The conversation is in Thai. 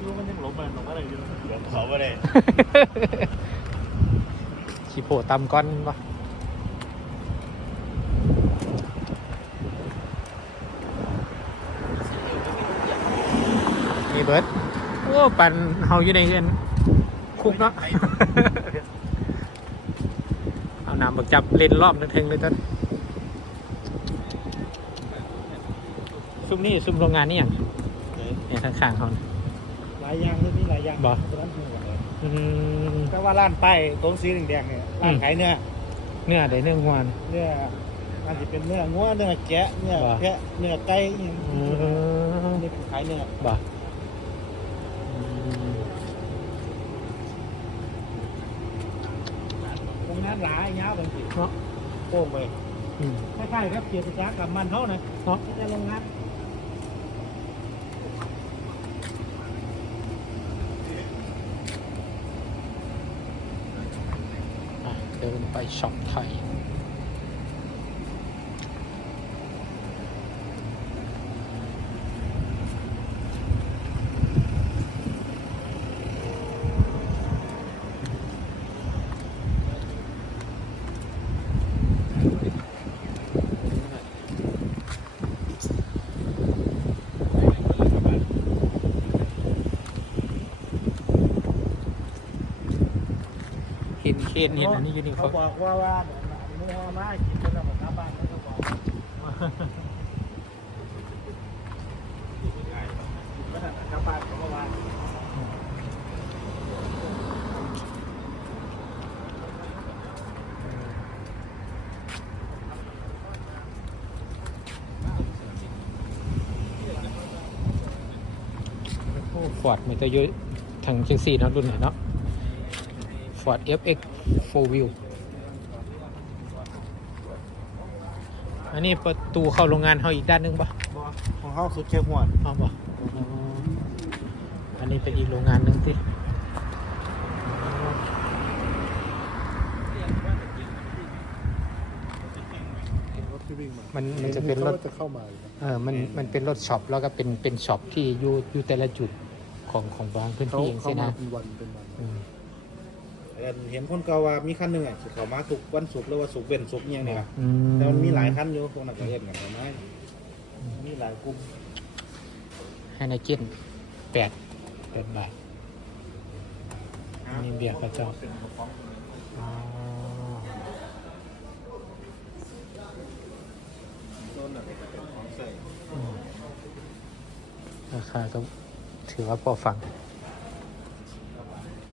อยู่มันยังหลบมันหลบอะไรอยู่เดี๋ยวเขาไปเลยขี้โผตำก้อนปะมีเบิร์ดโอ้ปันเฮาอยู่ในเฮือนคุกเนาะเอาน้ำบักจับเล่นรอบนึงเทงเลยต้นซุ่มนี่ซุ่มโรงงานนี่อย่างเนี่ยข้างๆเขาน่ะห ลายอย่างเลยมีหลายอย่างบ่ ร้านเนื้ออืมแต่ว่าร้านป้ายตรงสีแดงๆเนี่ยร้านขายเนื้อเนื้อได้เนื้องวนเนื้ออาจจะเป็นเนื้องัวเนื้อแกะเนื้อบ่ แพะเนื้อไก่อหยังอืมนี่เป็นขายเนื้อบ่อืมโรงงานหลายยาวบางทีเนาะโป่งไปอืม คล้ายๆครับเกียรติศักดิ์กับมันเท่านะเนาะไม่ใช่โรงงานอะเดิ นไปช็อปไทย นเคนเห็นอันนี้อยู่นี่เขาเขาบอกว่าว่าเนื้อมากินแล้วกลับบ้านเขาก็บอกกลับบ้านเขาก็ว่าฟอร์ดมันจะอยุ่ทางเชียงซีเนาะรุ่นไหนเนาะ ฟอร์ด FX 4 Wheel อันนี้ประตูเข้าโรงงานเขาอีกด้านหนึงปะของเขาสุดเชียงหวดเอาปะอ๋ออันนี้เป็นอีกโรงงานหนึ่งที่รถที่วิ่งมามันมันจะเป็นรถขาจะเข้ามาอยู่นะเออมันมันเป็นรถช็อปแล้วก็เป็นเป็นช็อปที่อยู่อยู่แต่ละจุดของของบางพื้นเขาที่เองเข้าสิมานะเป็นวันเป็นวันอืม เห็นคนเก่าว่ามีคันหนึ่งอะสิเขามาทุกวันศุกร์หรือว่าศุกร์เว้นศุกร์เนี่ยเนี่ยอืแต่มันมีหลายคันอยู่พวกนักเรียนกันนะมีหลายกลุ่มให้นายเจนแปดแปดบาทมีเบียร์กระจอก อ๋อต้นน่ะเป็นของใส่ อืมราคาก็ถือว่าพอฟังเ